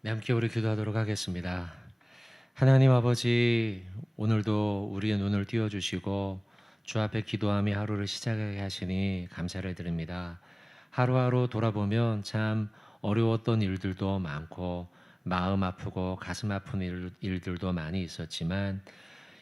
네, 함께 우리 기도하도록 하겠습니다. 하나님 아버지, 오늘도 우리의 눈을 띄워주시고 주 앞에 기도하며 하루를 시작하게 하시니 감사를 드립니다. 하루하루 돌아보면 참 어려웠던 일들도 많고 마음 아프고 가슴 아픈 일들도 많이 있었지만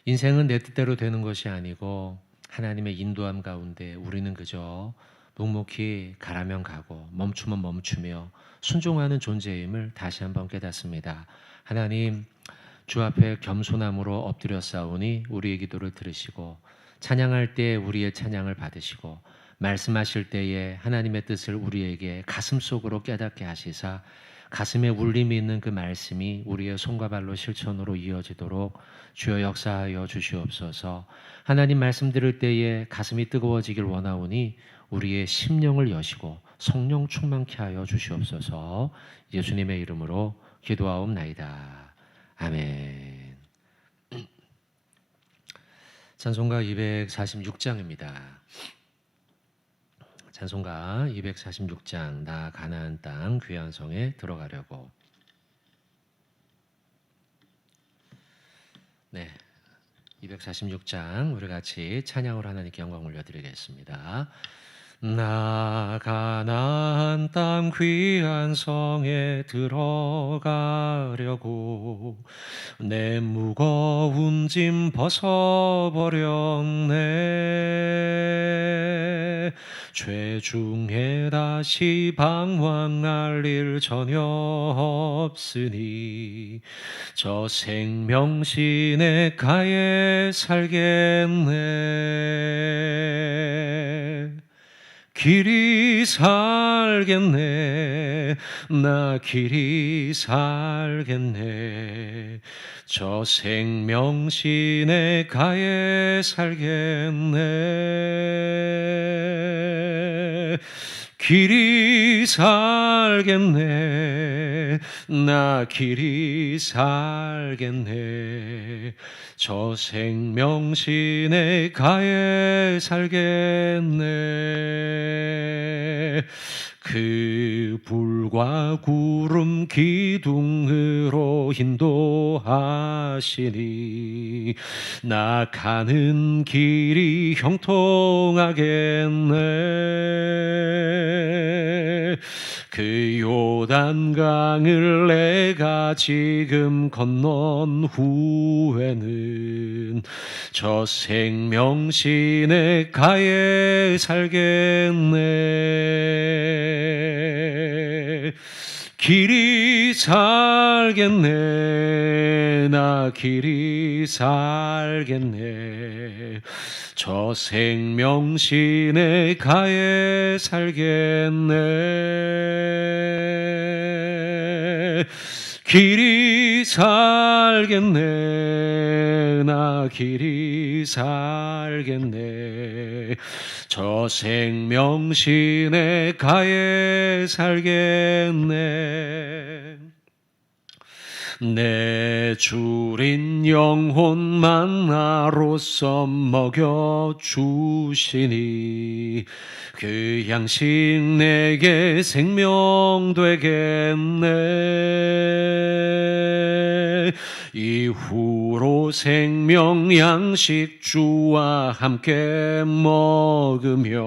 인생은 내 뜻대로 되는 것이 아니고 하나님의 인도함 가운데 우리는 그저 묵묵히 가라면 가고 멈추면 멈추며 순종하는 존재임을 다시 한번 깨닫습니다. 하나님, 주 앞에 겸손함으로 엎드려 싸우니 우리의 기도를 들으시고 찬양할 때 우리의 찬양을 받으시고 말씀하실 때에 하나님의 뜻을 우리에게 가슴속으로 깨닫게 하시사 가슴에 울림이 있는 그 말씀이 우리의 손과 발로 실천으로 이어지도록 주여 역사하여 주시옵소서. 하나님 말씀 들을 때에 가슴이 뜨거워지길 원하오니 우리의 심령을 여시고 성령 충만케 하여 주시옵소서. 예수님의 이름으로 기도하옵나이다. 아멘. 찬송가 246장입니다. 찬송가 246장, 나 가나안 땅 귀한 성에 들어가려고. 네, 246장 우리 같이 찬양으로 하나님께 영광 올려드리겠습니다. 나 가나안 땅 귀한 성에 들어가려고 내 무거운 짐 벗어버렸네. 죄 중에 다시 방황할 일 전혀 없으니 저 생명신의 가에 살겠네. 길이 살겠네. 나 길이 살겠네. 저 생명신의 가에 살겠네. 길이 살겠네. 나 길이 살겠네. 저 생명신의 가에 살겠네. 그 불과 구름 기둥으로 인도하시니 나 가는 길이 형통하겠네. 그 요단강을 내가 지금 건넌 후에는 저 생명신의 가에 살겠네. 길이 살겠네. 나 길이 살겠네. 저 생명신의 가에 살겠네. 길이 살겠네. 나 길이 살겠네. 저 생명신의 가에 살겠네. 내 주린 영혼 만나로서 먹여주시니 그 양식 내게 생명 되겠네. 이후로 생명 양식 주와 함께 먹으며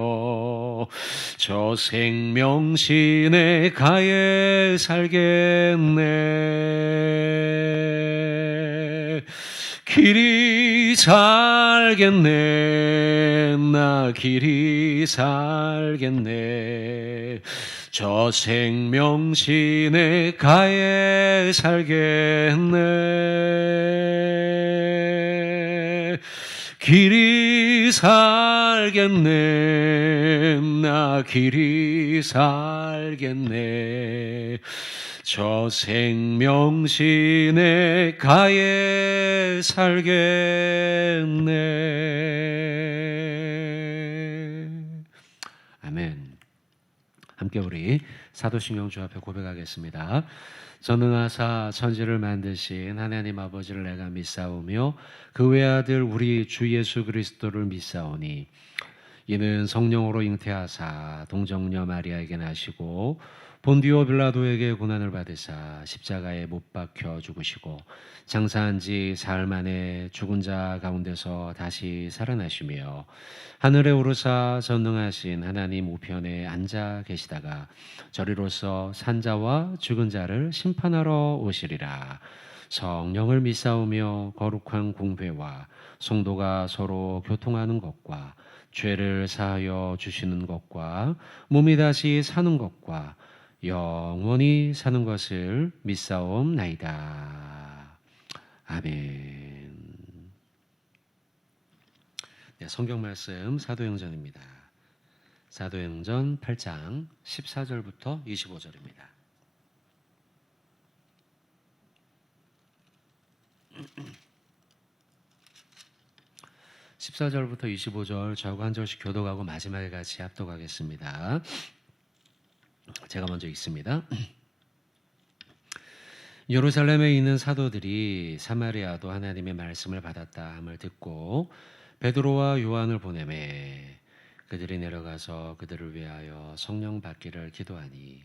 저 생명신의 가에 살겠네. 길이 살겠네. 나 길이 살겠네. 저 생명신의 가에 살겠네. 길이 살겠네. 나 길이 살겠네. 저 생명신의 가에 살겠네. 아멘. 함께 우리 사도신경 주 앞에 고백하겠습니다. 전능하사 천지를 만드신 하나님 아버지를 내가 믿사오며 그 외아들 우리 주 예수 그리스도를 믿사오니 이는 성령으로 잉태하사 동정녀 마리아에게 나시고 본디오 빌라도에게 고난을 받으사 십자가에 못 박혀 죽으시고 장사한 지 사흘 만에 죽은 자 가운데서 다시 살아나시며 하늘에 오르사 전능하신 하나님 우편에 앉아 계시다가 저리로서 산자와 죽은 자를 심판하러 오시리라. 성령을 믿사오며 거룩한 공회와 성도가 서로 교통하는 것과 죄를 사하여 주시는 것과 몸이 다시 사는 것과 영원히 사는 것을 믿사옵나이다. 아멘. 네, 성경 말씀 사도행전입니다. 사도행전 8장 14절부터 25절입니다. 14절부터 25절 저하고 한 절씩 교독하고 마지막에 같이 합독하겠습니다. 제가 먼저 읽습니다. 예루살렘에 있는 사도들이 사마리아도 하나님의 말씀을 받았다 함을 듣고 베드로와 요한을 보내매 그들이 내려가서 그들을 위하여 성령 받기를 기도하니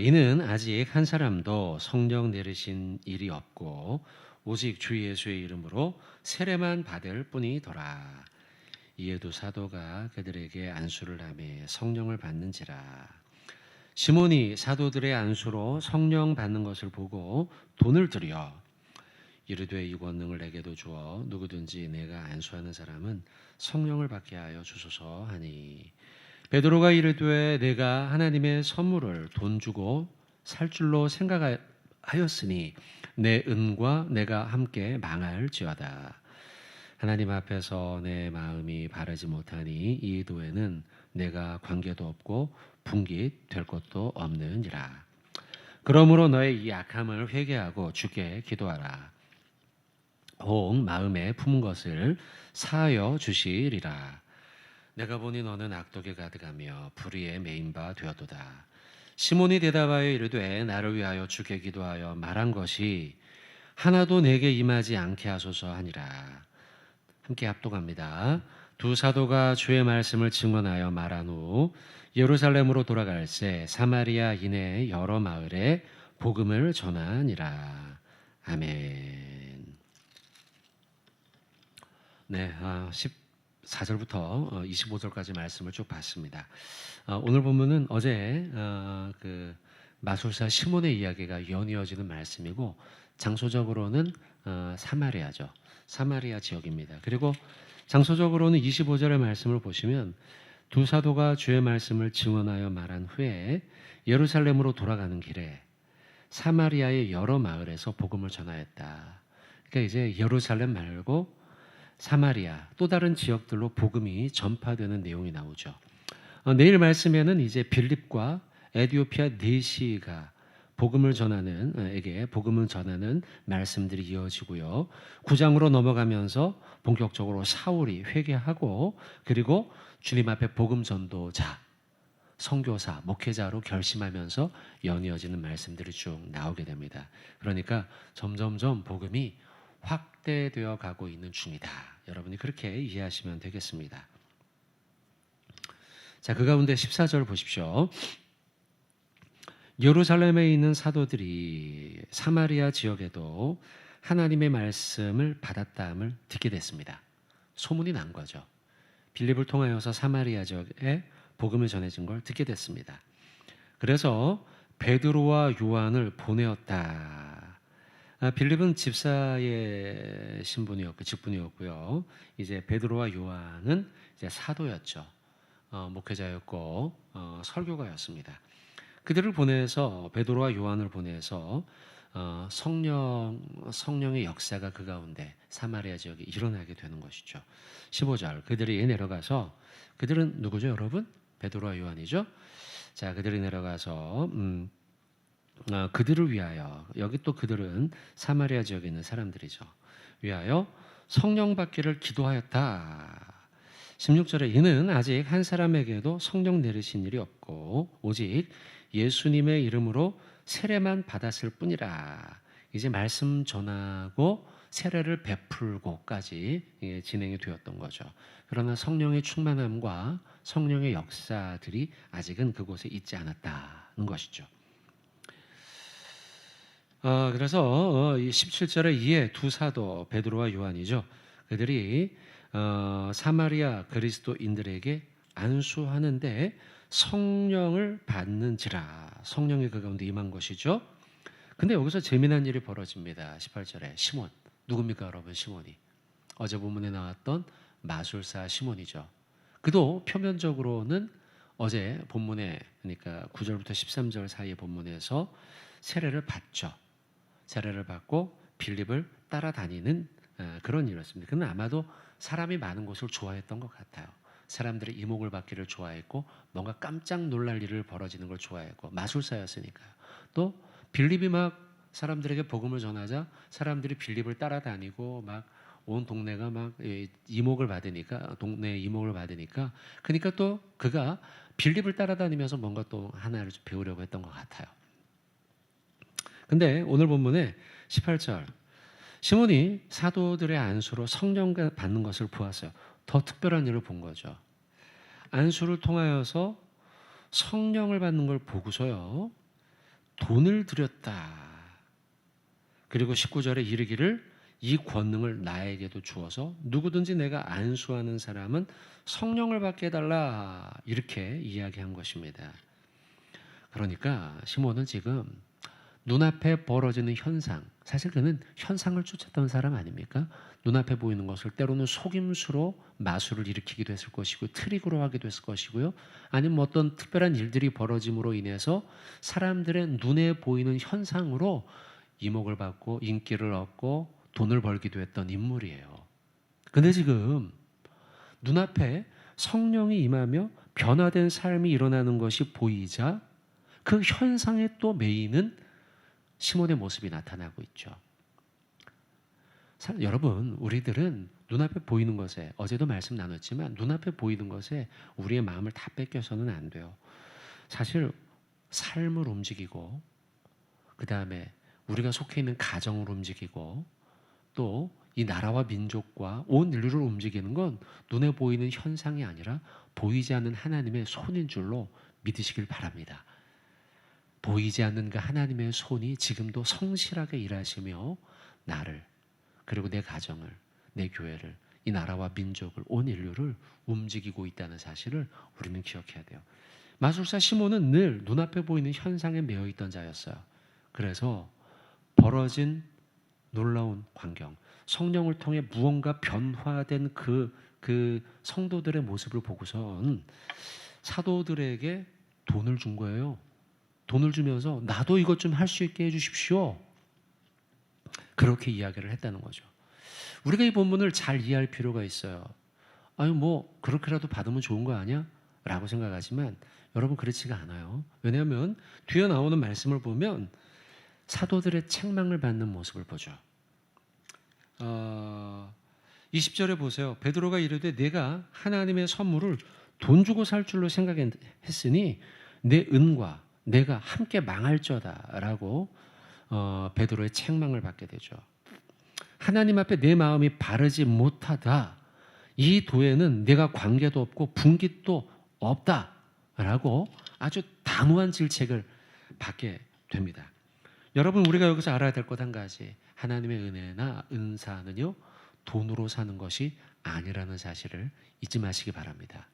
이는 아직 한 사람도 성령 내리신 일이 없고 오직 주 예수의 이름으로 세례만 받을 뿐이더라. 이에 두 사도가 그들에게 안수를 하며 성령을 받는지라. 시몬이 사도들의 안수로 성령 받는 것을 보고 돈을 들여 이르되 이 권능을 내게도 주어 누구든지 내가 안수하는 사람은 성령을 받게 하여 주소서 하니 베드로가 이르되 내가 하나님의 선물을 돈 주고 살 줄로 생각하였으니 내 은과 내가 함께 망할지어다. 하나님 앞에서 내 마음이 바르지 못하니 이 도에는 내가 관계도 없고 분깃될 것도 없느니라. 그러므로 너의 이 악함을 회개하고 주께 기도하라. 혹 마음에 품은 것을 사하여 주시리라. 내가 보니 너는 악독에 가득하며 불의에 매인 바 되었도다. 시몬이 대답하여 이르되 나를 위하여 주께 기도하여 말한 것이 하나도 내게 임하지 않게 하소서 하니라. 함께 합독합니다. 두 사도가 주의 말씀을 증언하여 말한 후 예루살렘으로 돌아갈새 사마리아 이내의 여러 마을에 복음을 전하니라. 아멘. 네, 14절부터 25절까지 말씀을 쭉 봤습니다. 오늘 본문은 어제 그 마술사 시몬의 이야기가 연이어지는 말씀이고 장소적으로는 사마리아죠. 사마리아 지역입니다. 그리고 장소적으로는 25절의 말씀을 보시면 두 사도가 주의 말씀을 증언하여 말한 후에 예루살렘으로 돌아가는 길에 사마리아의 여러 마을에서 복음을 전하였다. 그러니까 이제 예루살렘 말고 사마리아 또 다른 지역들로 복음이 전파되는 내용이 나오죠. 내일 말씀에는 이제 빌립과 에디오피아 네시가 복음을 전하는 말씀들이 이어지고요. 9장으로 넘어가면서 본격적으로 사울이 회개하고 그리고 주님 앞에 복음 전도자, 선교사, 목회자로 결심하면서 연이어지는 말씀들이 쭉 나오게 됩니다. 그러니까 점점점 복음이 확대되어 가고 있는 중이다. 여러분이 그렇게 이해하시면 되겠습니다. 자, 그 가운데 14절 보십시오. 예루살렘에 있는 사도들이 사마리아 지역에도 하나님의 말씀을 받았다함을 듣게 됐습니다. 소문이 난 거죠. 빌립을 통하여서 사마리아 지역에 복음을 전해진 걸 듣게 됐습니다. 그래서 베드로와 요한을 보내었다. 빌립은 집사의 직분이었고요. 이제 베드로와 요한은 이제 사도였죠. 목회자였고 설교가였습니다. 그들을 보내서 베드로와 요한을 보내서 성령의 역사가 그 가운데 사마리아 지역에 일어나게 되는 것이죠. 15절 그들이 내려가서 그들은 누구죠, 여러분? 베드로와 요한이죠. 자, 그들이 내려가서 그들을 위하여 여기 또 그들은 사마리아 지역에 있는 사람들이죠. 위하여 성령 받기를 기도하였다. 16절에 이는 아직 한 사람에게도 성령 내리신 일이 없고 오직 예수님의 이름으로 세례만 받았을 뿐이라. 이제 말씀 전하고 세례를 베풀고까지 진행이 되었던 거죠. 그러나 성령의 충만함과 성령의 역사들이 아직은 그곳에 있지 않았다. 것이죠. 그래서 이 17절에 이에 두 사도 베드로와 요한이죠. 그들이 사마리아 그리스도인들에게 안수하는데 성령을 받는지라. 성령이 그 가운데 임한 것이죠. 근데 여기서 재미난 일이 벌어집니다. 18절에 시몬. 누굽니까 여러분? 시몬이 어제 본문에 나왔던 마술사 시몬이죠. 그도 표면적으로는 어제 본문에, 그러니까 9절부터 13절 사이의 본문에서 세례를 받죠. 세례를 받고 빌립을 따라다니는 그런 일이었습니다. 그는 아마도 사람이 많은 곳을 좋아했던 것 같아요. 사람들의 이목을 받기를 좋아했고 뭔가 깜짝 놀랄 일을 벌어지는 걸 좋아했고 마술사였으니까요. 또 빌립이 막 사람들에게 복음을 전하자 사람들이 빌립을 따라다니고 막 온 동네가 막 이목을 받으니까, 동네의 이목을 받으니까, 그러니까 또 그가 빌립을 따라다니면서 뭔가 또 하나를 좀 배우려고 했던 것 같아요. 근데 오늘 본문에 18절 시몬이 사도들의 안수로 성령 받는 것을 보았어요. 더 특별한 일을 본 거죠. 안수를 통하여서 성령을 받는 걸 보고서요, 돈을 들였다. 그리고 19절에 이르기를 이 권능을 나에게도 주어서 누구든지 내가 안수하는 사람은 성령을 받게 해달라. 이렇게 이야기한 것입니다. 그러니까 시몬은 지금 눈앞에 벌어지는 현상, 사실 그는 현상을 쫓았던 사람 아닙니까? 눈앞에 보이는 것을 때로는 속임수로 마술을 일으키기도 했을 것이고 트릭으로 하기도 했을 것이고요. 아니면 어떤 특별한 일들이 벌어짐으로 인해서 사람들의 눈에 보이는 현상으로 이목을 받고 인기를 얻고 돈을 벌기도 했던 인물이에요. 근데 지금 눈앞에 성령이 임하며 변화된 삶이 일어나는 것이 보이자 그 현상에 또 매이는 시몬의 모습이 나타나고 있죠. 여러분, 우리들은 눈앞에 보이는 것에, 어제도 말씀 나눴지만 눈앞에 보이는 것에 우리의 마음을 다 뺏겨서는 안 돼요. 사실 삶을 움직이고 그 다음에 우리가 속해 있는 가정을 움직이고 또 이 나라와 민족과 온 인류를 움직이는 건 눈에 보이는 현상이 아니라 보이지 않는 하나님의 손인 줄로 믿으시길 바랍니다. 보이지 않는 그 하나님의 손이 지금도 성실하게 일하시며 나를, 그리고 내 가정을, 내 교회를, 이 나라와 민족을, 온 인류를 움직이고 있다는 사실을 우리는 기억해야 돼요. 마술사 시몬은 늘 눈앞에 보이는 현상에 매여 있던 자였어요. 그래서 벌어진 놀라운 광경, 성령을 통해 무언가 변화된 그 성도들의 모습을 보고선 사도들에게 돈을 준 거예요. 돈을 주면서 나도 이것 좀 할 수 있게 해주십시오. 그렇게 이야기를 했다는 거죠. 우리가 이 본문을 잘 이해할 필요가 있어요. 아니 뭐 그렇게라도 받으면 좋은 거 아니야? 라고 생각하지만 여러분 그렇지가 않아요. 왜냐하면 뒤에 나오는 말씀을 보면 사도들의 책망을 받는 모습을 보죠. 20절에 보세요. 베드로가 이르되 내가 하나님의 선물을 돈 주고 살 줄로 생각했으니 내 은과 내가 함께 망할저다 라고 베드로의 책망을 받게 되죠. 하나님 앞에 내 마음이 바르지 못하다. 이 도에는 내가 관계도 없고 분깃도 없다 라고 아주 단호한 질책을 받게 됩니다. 여러분, 우리가 여기서 알아야 될 것 한 가지, 하나님의 은혜나 은사는요 돈으로 사는 것이 아니라는 사실을 잊지 마시기 바랍니다.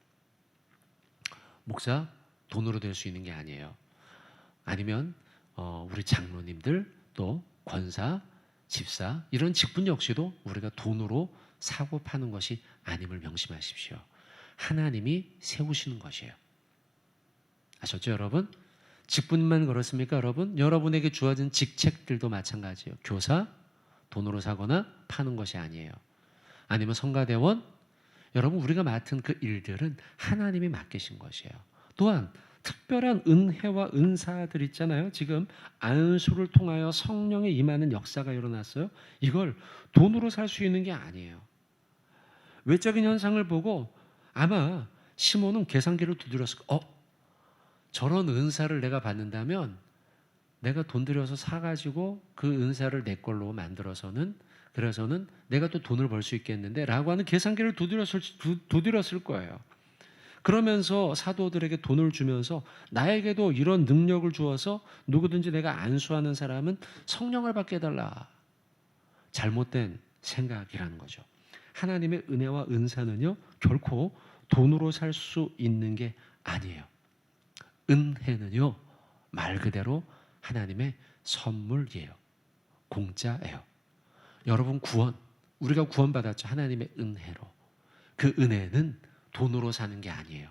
목사 돈으로 될 수 있는 게 아니에요. 아니면 우리 장로님들, 또 권사, 집사, 이런 직분 역시도 우리가 돈으로 사고 파는 것이 아님을 명심하십시오. 하나님이 세우시는 것이에요. 아셨죠 여러분? 직분만 그렇습니까 여러분? 여러분에게 주어진 직책들도 마찬가지예요. 교사, 돈으로 사거나 파는 것이 아니에요. 아니면 성가대원, 여러분 우리가 맡은 그 일들은 하나님이 맡기신 것이에요. 또한 특별한 은혜와 은사들 있잖아요. 지금 안수를 통하여 성령의 임하는 역사가 일어났어요. 이걸 돈으로 살 수 있는 게 아니에요. 외적인 현상을 보고 아마 시몬은 계산기를 두드렸을 거예요. 저런 은사를 내가 받는다면 내가 돈 들여서 사가지고 그 은사를 내 걸로 만들어서는, 그래서는 내가 또 돈을 벌 수 있겠는데 라고 하는 계산기를 두드렸을 거예요. 그러면서 사도들에게 돈을 주면서 나에게도 이런 능력을 주어서 누구든지 내가 안수하는 사람은 성령을 받게 해달라. 잘못된 생각이라는 거죠. 하나님의 은혜와 은사는요, 결코 돈으로 살 수 있는 게 아니에요. 은혜는요, 말 그대로 하나님의 선물이에요. 공짜예요. 여러분 우리가 구원받았죠. 하나님의 은혜로. 그 은혜는 돈으로 사는 게 아니에요.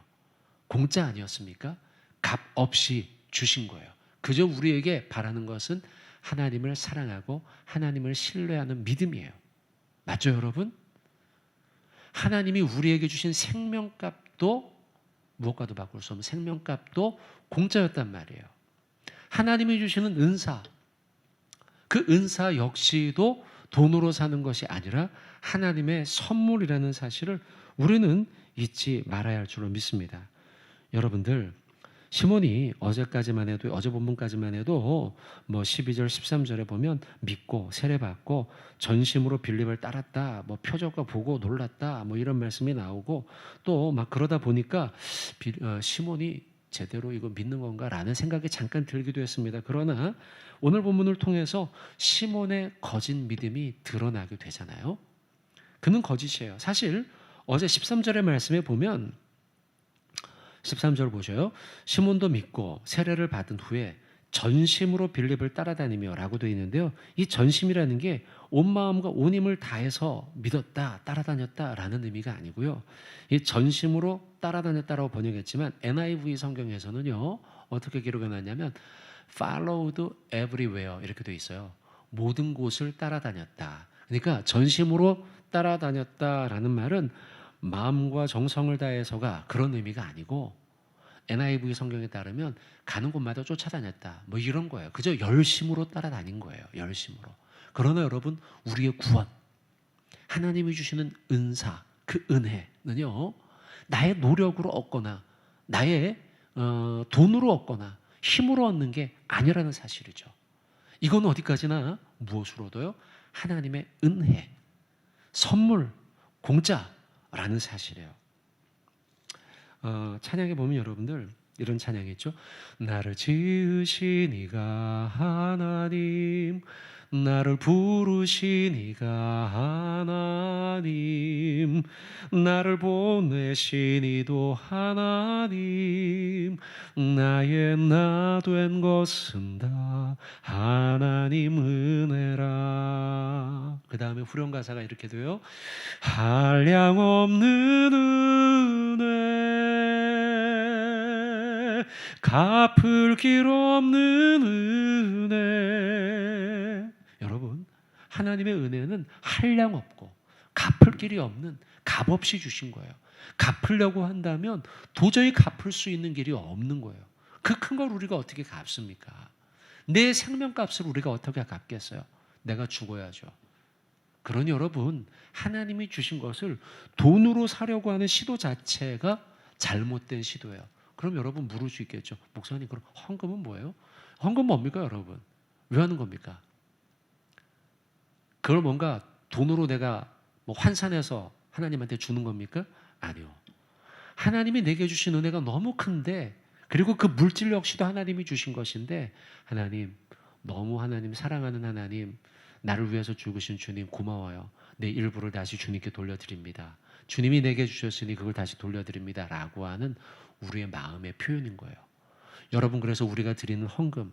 공짜 아니었습니까? 값 없이 주신 거예요. 그저 우리에게 바라는 것은 하나님을 사랑하고 하나님을 신뢰하는 믿음이에요. 맞죠, 여러분? 하나님이 우리에게 주신 생명값도 무엇과도 바꿀 수 없는 생명값도 공짜였단 말이에요. 하나님이 주시는 은사, 그 은사 역시도 돈으로 사는 것이 아니라 하나님의 선물이라는 사실을 우리는 잊지 말아야 할 줄로 믿습니다. 여러분들, 시몬이 어제 본문까지만 해도 뭐 12절 13절에 보면 믿고 세례받고 전심으로 빌립을 따랐다, 뭐 표적과 보고 놀랐다, 뭐 이런 말씀이 나오고 또 막 그러다 보니까 시몬이 제대로 이거 믿는 건가라는 생각이 잠깐 들기도 했습니다. 그러나 오늘 본문을 통해서 시몬의 거짓 믿음이 드러나게 되잖아요. 그는 거짓이에요. 사실 어제 13절의 말씀에 보면 13절 보셔요. 시몬도 믿고 세례를 받은 후에 전심으로 빌립을 따라다니며 라고 되어 있는데요. 이 전심이라는 게 온 마음과 온 힘을 다해서 믿었다, 따라다녔다라는 의미가 아니고요. 이 전심으로 따라다녔다라고 번역했지만 NIV 성경에서는요. 어떻게 기록해 놨냐면 followed everywhere 이렇게 되어 있어요. 모든 곳을 따라다녔다. 그러니까 전심으로 따라다녔다라는 말은 마음과 정성을 다해서가 그런 의미가 아니고 NIV 성경에 따르면 가는 곳마다 쫓아다녔다. 뭐 이런 거예요. 그저 열심으로 따라다닌 거예요. 열심으로. 그러나 여러분, 우리의 구원, 하나님이 주시는 은사, 그 은혜는요, 나의 노력으로 얻거나 나의 돈으로 얻거나 힘으로 얻는 게 아니라는 사실이죠. 이건 어디까지나 무엇으로 얻어요? 하나님의 은혜, 선물, 공짜라는 사실이에요. 찬양에 보면 여러분들 이런 찬양이 있죠. 나를 지으신 이가 하나님, 나를 부르신 이가 하나님, 나를 보내신 이도 하나님, 나의 나 된 것은 다 하나님 은혜라. 그 다음에 후렴 가사가 이렇게 돼요. 한량없는 은혜, 갚을 길 없는 은혜. 여러분, 하나님의 은혜는 한량 없고 갚을 길이 없는, 값없이 주신 거예요. 갚으려고 한다면 도저히 갚을 수 있는 길이 없는 거예요. 그 큰 걸 우리가 어떻게 갚습니까? 내 생명값을 우리가 어떻게 갚겠어요? 내가 죽어야죠. 그러니 여러분, 하나님이 주신 것을 돈으로 사려고 하는 시도 자체가 잘못된 시도예요. 그럼 여러분 물을 수 있겠죠. 목사님, 그럼 헌금은 뭐예요? 헌금 뭡니까, 여러분? 왜 하는 겁니까? 그걸 뭔가 돈으로 내가 뭐 환산해서 하나님한테 주는 겁니까? 아니요. 하나님이 내게 주신 은혜가 너무 큰데, 그리고 그 물질 역시도 하나님이 주신 것인데, 하나님, 너무 하나님 사랑하는 하나님, 나를 위해서 죽으신 주님 고마워요. 내 일부를 다시 주님께 돌려드립니다. 주님이 내게 주셨으니 그걸 다시 돌려드립니다 라고 하는 우리의 마음의 표현인 거예요. 여러분, 그래서 우리가 드리는 헌금,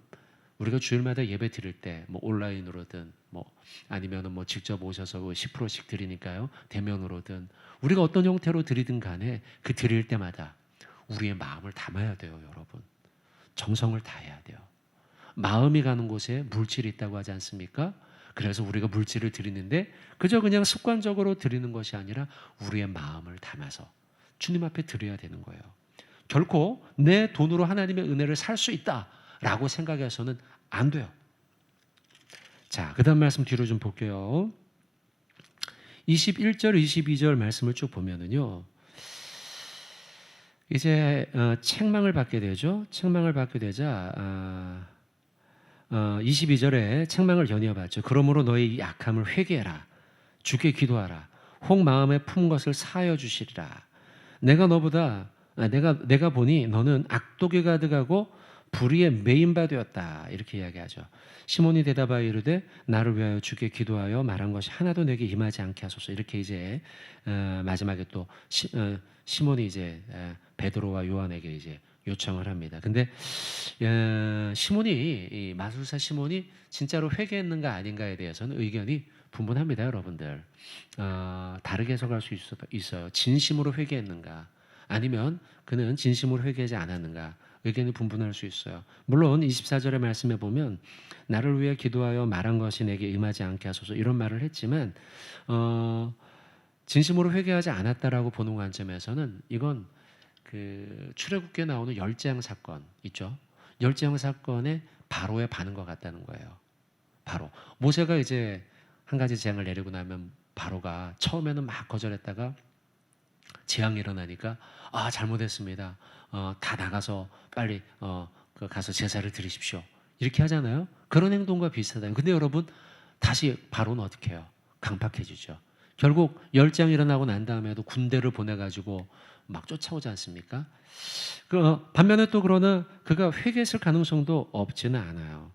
우리가 주일마다 예배 드릴 때 뭐 온라인으로든 뭐 아니면은 뭐 직접 오셔서 10%씩 드리니까요, 대면으로든 우리가 어떤 형태로 드리든 간에 그 드릴 때마다 우리의 마음을 담아야 돼요. 여러분, 정성을 다해야 돼요. 마음이 가는 곳에 물질이 있다고 하지 않습니까? 그래서 우리가 물질을 드리는데 그저 그냥 습관적으로 드리는 것이 아니라 우리의 마음을 담아서 주님 앞에 드려야 되는 거예요. 결코 내 돈으로 하나님의 은혜를 살 수 있다라고 생각해서는 안 돼요. 자, 그 다음 말씀 뒤로 좀 볼게요. 21절, 22절 말씀을 쭉 보면은요, 이제 책망을 받게 되죠. 책망을 받게 되자 22절에 책망을 견뎌봤죠. 그러므로 너의 약함을 회개해라. 주께 기도하라. 혹 마음에 품은 것을 사하여 주시리라. 내가 너보다 내가 보니 너는 악독이 가득하고 불의에 메인 바 되었다. 이렇게 이야기하죠. 시몬이 대답하여 이르되 나를 위하여 주께 기도하여 말한 것이 하나도 내게 임하지 않게 하소서. 이렇게 이제 마지막에 또 시몬이 이제 베드로와 요한에게 이제 요청을 합니다. 근데 시몬이 이 마술사 시몬이 진짜로 회개했는가 아닌가에 대해서는 의견이 분분합니다, 여러분들. 다르게 해석할 수 있어요. 진심으로 회개했는가 아니면 그는 진심으로 회개하지 않았는가 의견이 분분할 수 있어요. 물론 24절의 말씀에 보면 나를 위해 기도하여 말한 것이 내게 임하지 않게 하소서 이런 말을 했지만 진심으로 회개하지 않았다라고 보는 관점에서는 이건 그 출애굽기에 나오는 열재앙 사건 있죠. 열재앙 사건의 바로에 반은 것 같다는 거예요. 바로 모세가 이제 한 가지 재앙을 내리고 나면 바로가 처음에는 막 거절했다가 재앙이 일어나니까 잘못했습니다. 다 나가서 빨리 가서 제사를 드리십시오. 이렇게 하잖아요. 그런 행동과 비슷하다. 근데 여러분 다시 바로는 어떻게 해요? 강팍해지죠. 결국 열재앙이 일어나고 난 다음에도 군대를 보내가지고 막 쫓아오지 않습니까? 반면에 또 그러나 그가 회개했을 가능성도 없지는 않아요.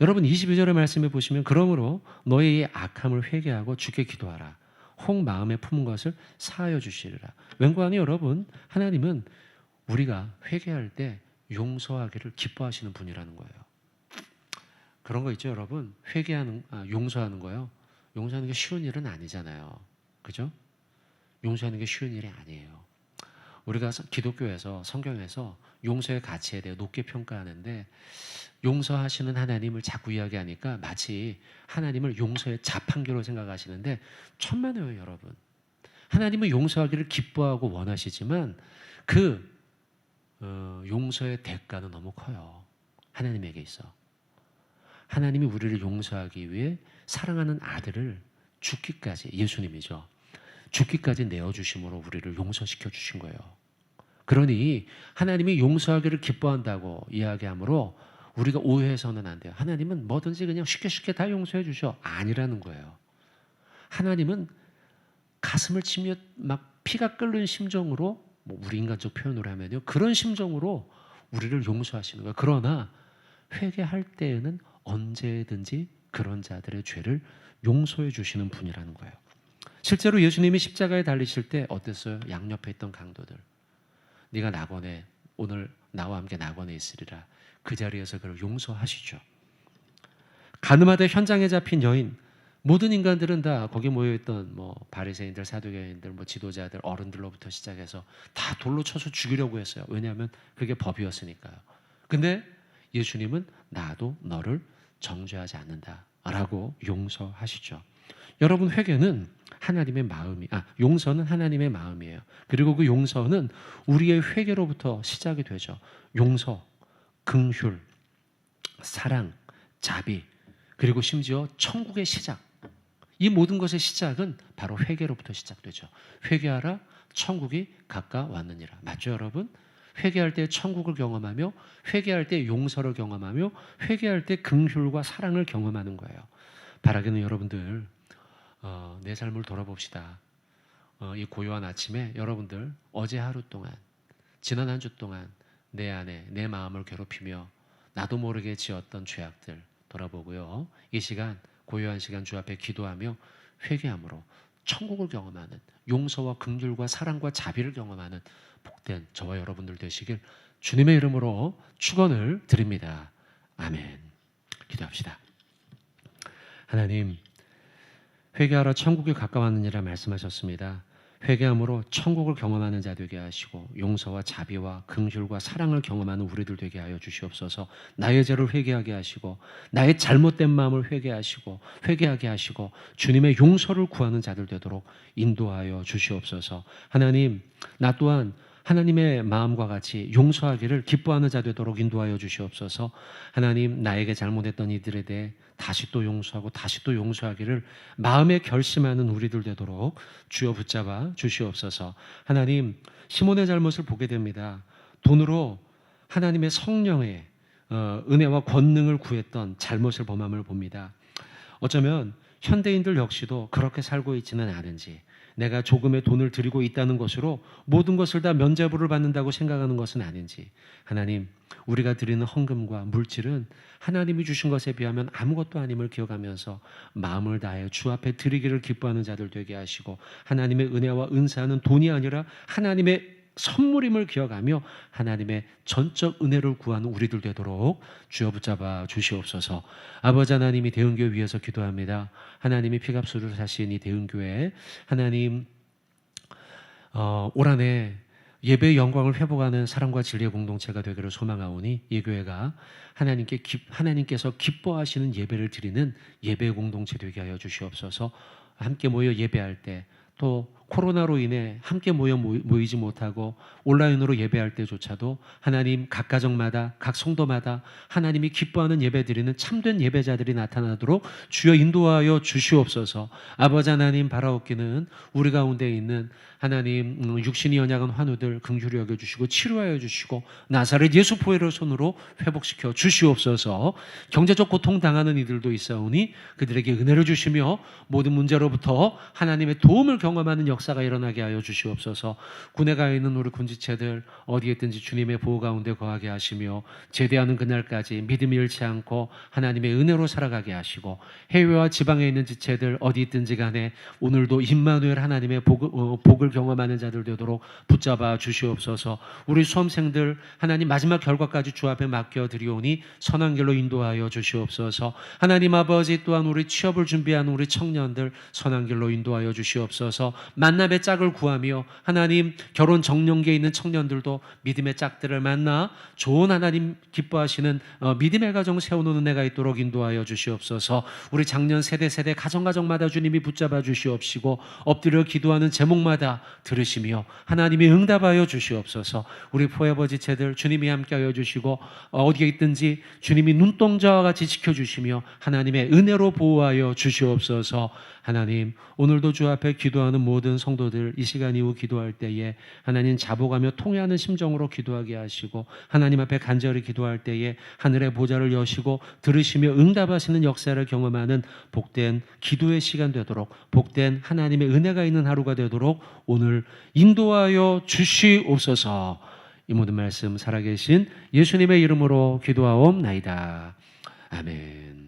여러분 22절의 말씀에 보시면 그러므로 너의 이 악함을 회개하고 주께 기도하라. 혹 마음에 품은 것을 사하여 주시리라. 웬고하니 여러분 하나님은 우리가 회개할 때 용서하기를 기뻐하시는 분이라는 거예요. 그런 거 있죠, 여러분. 용서하는 거요. 용서하는 게 쉬운 일은 아니잖아요. 그죠? 용서하는 게 쉬운 일이 아니에요. 우리가 기독교에서 성경에서 용서의 가치에 대해 높게 평가하는데 용서하시는 하나님을 자꾸 이야기하니까 마치 하나님을 용서의 자판기로 생각하시는데 천만에요, 여러분. 하나님은 용서하기를 기뻐하고 원하시지만 그 용서의 대가는 너무 커요. 하나님에게 있어. 하나님이 우리를 용서하기 위해 사랑하는 아들을 죽기까지, 예수님이죠. 죽기까지 내어주심으로 우리를 용서시켜 주신 거예요. 그러니 하나님이 용서하기를 기뻐한다고 이야기하므로 우리가 오해해서는 안 돼요. 하나님은 뭐든지 그냥 쉽게 다 용서해 주셔. 아니라는 거예요. 하나님은 가슴을 치며 막 피가 끓는 심정으로, 우리 인간적 표현으로 하면요, 그런 심정으로 우리를 용서하시는 거예요. 그러나 회개할 때에는 언제든지 그런 자들의 죄를 용서해 주시는 분이라는 거예요. 실제로 예수님이 십자가에 달리실 때 어땠어요? 양옆에 있던 강도들, 네가 낙원에 오늘 나와 함께 낙원에 있으리라. 그 자리에서 그를 용서하시죠. 가늠하되 현장에 잡힌 여인, 모든 인간들은 다 거기 모여있던 바리새인들, 사두개인들, 지도자들, 어른들로부터 시작해서 다 돌로 쳐서 죽이려고 했어요. 왜냐하면 그게 법이었으니까요. 근데 예수님은 나도 너를 정죄하지 않는다라고 용서하시죠. 여러분 회개는 하나님의 용서는 하나님의 마음이에요. 그리고 그 용서는 우리의 회개로부터 시작이 되죠. 용서, 긍휼, 사랑, 자비, 그리고 심지어 천국의 시작. 이 모든 것의 시작은 바로 회개로부터 시작되죠. 회개하라, 천국이 가까웠느니라. 맞죠, 여러분? 회개할 때 천국을 경험하며, 회개할 때 용서를 경험하며, 회개할 때 긍휼과 사랑을 경험하는 거예요. 바라기는 여러분들 내 삶을 돌아봅시다. 이 고요한 아침에 여러분들 어제 하루 동안, 지난 한 주 동안 내 안에 내 마음을 괴롭히며 나도 모르게 지었던 죄악들 돌아보고요. 이 시간, 고요한 시간 주 앞에 기도하며 회개함으로 천국을 경험하는, 용서와 긍휼과 사랑과 자비를 경험하는 복된 저와 여러분들 되시길 주님의 이름으로 축원을 드립니다. 아멘. 기도합시다. 하나님, 회개하라 천국이 가까웠느니라 말씀하셨습니다. 회개함으로 천국을 경험하는 자 되게 하시고 용서와 자비와 긍휼과 사랑을 경험하는 우리들 되게 하여 주시옵소서. 나의 죄를 회개하게 하시고 나의 잘못된 마음을 회개하게 하시고 주님의 용서를 구하는 자들 되도록 인도하여 주시옵소서. 하나님, 나 또한 하나님의 마음과 같이 용서하기를 기뻐하는 자 되도록 인도하여 주시옵소서. 하나님, 나에게 잘못했던 이들에 대해 다시 또 용서하고 다시 또 용서하기를 마음에 결심하는 우리들 되도록 주여 붙잡아 주시옵소서. 하나님, 시몬의 잘못을 보게 됩니다. 돈으로 하나님의 성령의 은혜와 권능을 구했던 잘못을 범함을 봅니다. 어쩌면 현대인들 역시도 그렇게 살고 있지는 않은지, 내가 조금의 돈을 들이고 있다는 것으로 모든 것을 다 면죄부를 받는다고 생각하는 것은 아닌지, 하나님, 우리가 드리는 헌금과 물질은 하나님이 주신 것에 비하면 아무것도 아님을 기억하면서 마음을 다하여 주 앞에 드리기를 기뻐하는 자들 되게 하시고, 하나님의 은혜와 은사는 돈이 아니라 하나님의 선물임을 기억하며 하나님의 전적 은혜를 구하는 우리들 되도록 주여 붙잡아 주시옵소서. 아버지 하나님이 대흥교회 위해서 기도합니다. 하나님이 피값으로 사신 이 대흥교회, 하나님 올 한해 예배의 영광을 회복하는 사랑과 진리의 공동체가 되기를 소망하오니, 이 교회가 하나님께서 기뻐하시는 예배를 드리는 예배의 공동체 되게 하여 주시옵소서. 함께 모여 예배할 때, 또 코로나로 인해 함께 모이지 못하고 온라인으로 예배할 때조차도 하나님, 각 가정마다, 각 성도마다 하나님이 기뻐하는 예배 드리는 참된 예배자들이 나타나도록 주여 인도하여 주시옵소서. 아버지 하나님, 바라옵기는 우리 가운데 있는 하나님 육신이 연약한 환우들 긍휼히 여겨주시고 치료하여 주시고 나사렛 예수 보혈의 손으로 회복시켜 주시옵소서. 경제적 고통 당하는 이들도 있사오니 그들에게 은혜를 주시며 모든 문제로부터 하나님의 도움을 경험하는 역사가 일어나게 하여 주시옵소서. 군에 가 있는 우리 군지체들 어디에 있든지 주님의 보호 가운데 거하게 하시며 제대하는 그날까지 믿음이 잃지 않고 하나님의 은혜로 살아가게 하시고, 해외와 지방에 있는 지체들 어디 있든지 간에 오늘도 임마누엘 하나님의 복을 경험하는 자들 되도록 붙잡아 주시옵소서. 우리 수험생들 하나님 마지막 결과까지 주 앞에 맡겨드리오니 선한 길로 인도하여 주시옵소서. 하나님 아버지, 또한 우리 취업을 준비하는 우리 청년들 선한 길로 인도하여 주시옵소서. 만남의 짝을 구하며 하나님 결혼 정년기에 있는 청년들도 믿음의 짝들을 만나 좋은 하나님 기뻐하시는 믿음의 가정 세우는 은혜가 있도록 인도하여 주시옵소서. 우리 작년 세대 가정마다 주님이 붙잡아 주시옵시고 엎드려 기도하는 제목마다 들으시며 하나님이 응답하여 주시옵소서. 우리 포에버 지체들 주님이 함께하여 주시고 어디에 있든지 주님이 눈동자와 같이 지켜주시며 하나님의 은혜로 보호하여 주시옵소서. 하나님, 오늘도 주 앞에 기도하는 모든 성도들 이 시간 이후 기도할 때에 하나님 자복하며 통회하는 심정으로 기도하게 하시고, 하나님 앞에 간절히 기도할 때에 하늘의 보좌를 여시고 들으시며 응답하시는 역사를 경험하는 복된 기도의 시간 되도록, 복된 하나님의 은혜가 있는 하루가 되도록 오늘 인도하여 주시옵소서. 이 모든 말씀 살아계신 예수님의 이름으로 기도하옵나이다. 아멘.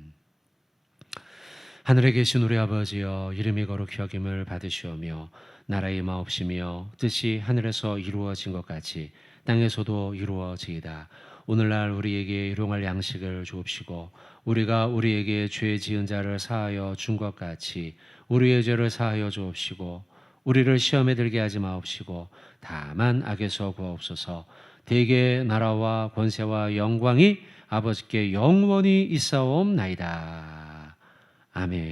하늘에 계신 우리 아버지여, 이름이 거룩히 여김을 받으시오며 나라의 마옵시며 뜻이 하늘에서 이루어진 것 같이 땅에서도 이루어지이다. 오늘날 우리에게 일용할 양식을 주옵시고 우리가 우리에게 죄 지은 자를 사하여 준 것 같이 우리의 죄를 사하여 주옵시고 우리를 시험에 들게 하지 마옵시고 다만 악에서 구하옵소서. 대개 나라와 권세와 영광이 아버지께 영원히 있사옵나이다. 아멘.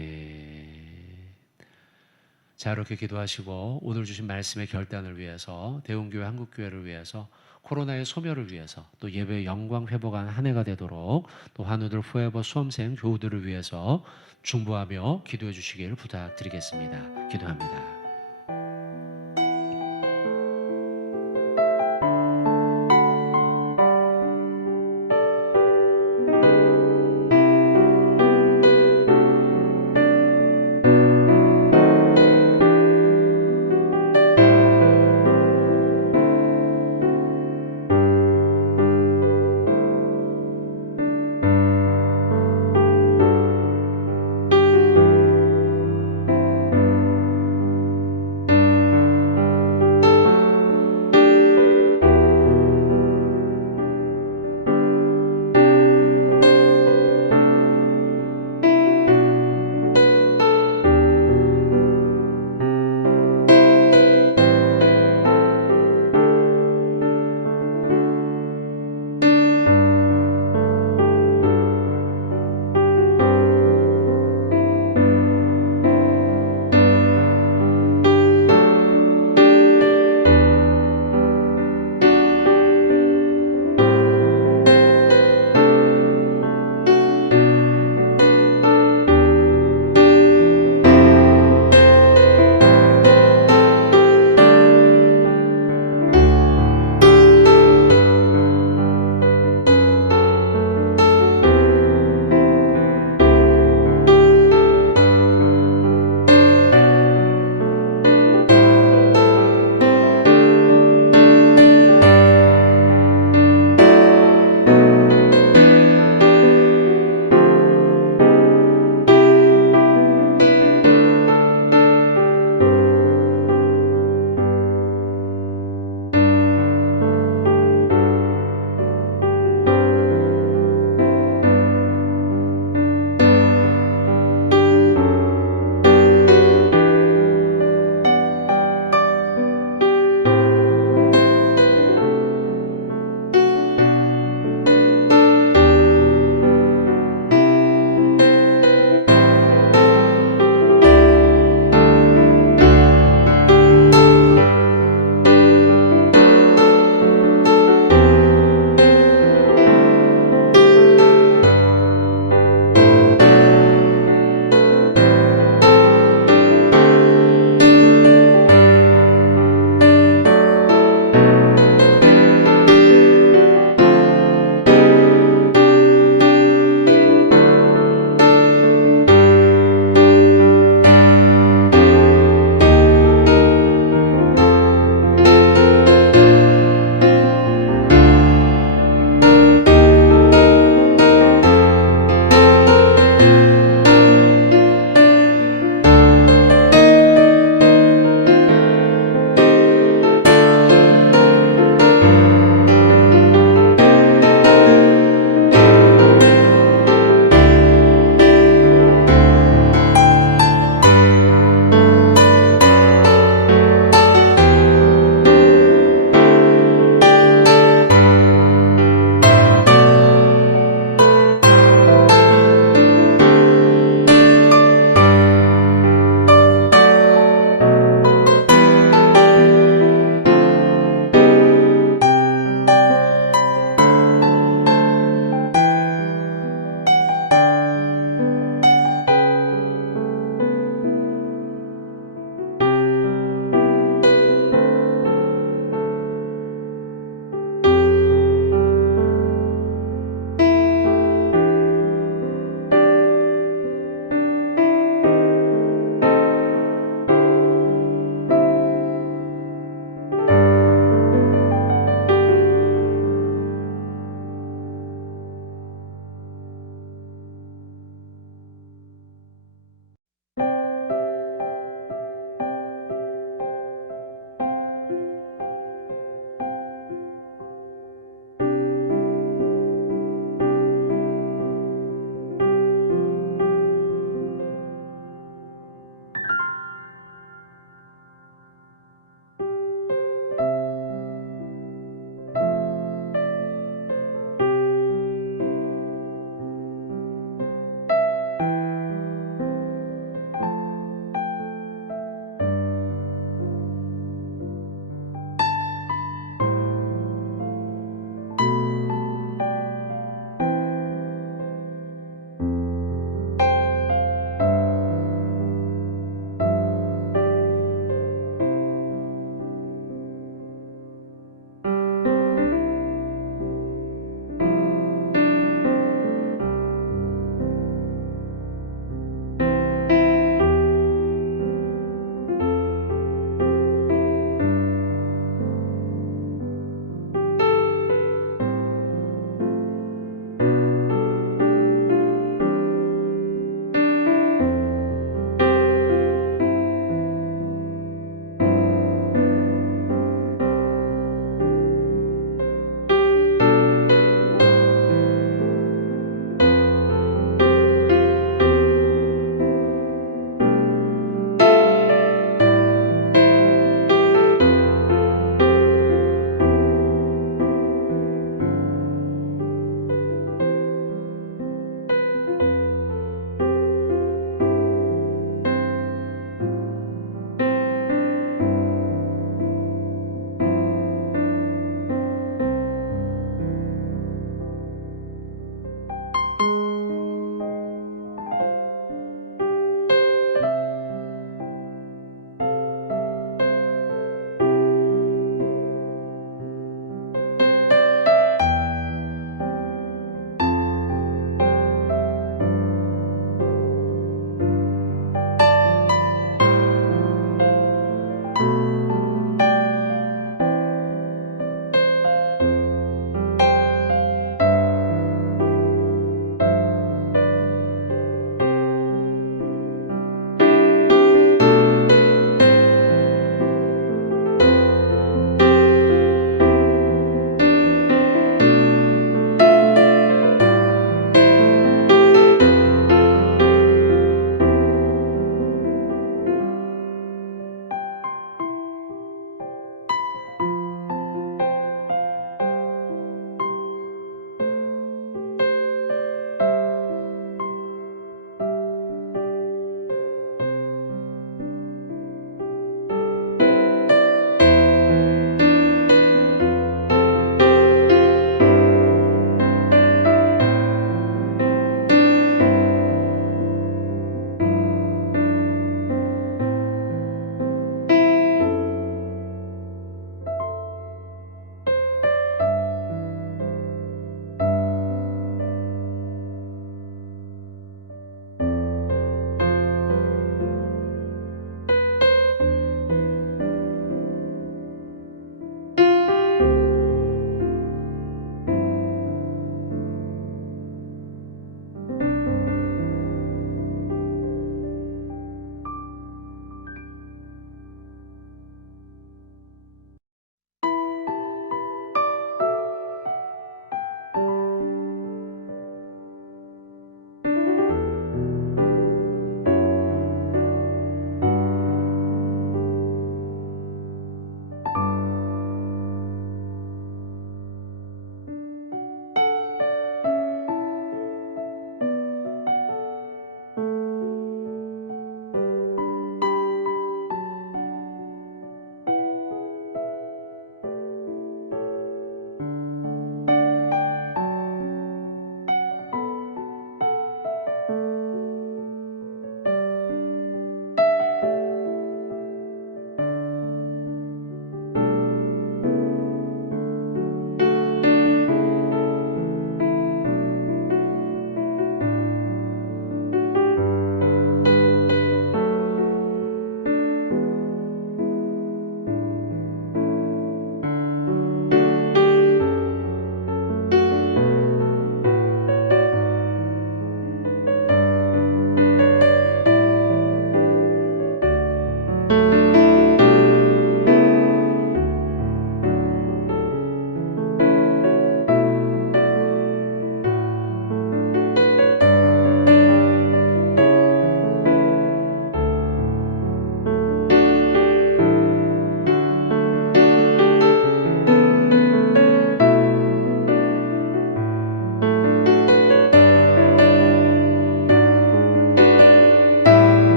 자, 이렇게 기도하시고 오늘 주신 말씀의 결단을 위해서, 대웅교회 한국교회를 위해서, 코로나의 소멸을 위해서, 또 예배의 영광 회복한 한 해가 되도록, 또 환우들, 포에버 수험생, 교우들을 위해서 중보하며 기도해 주시기를 부탁드리겠습니다. 기도합니다.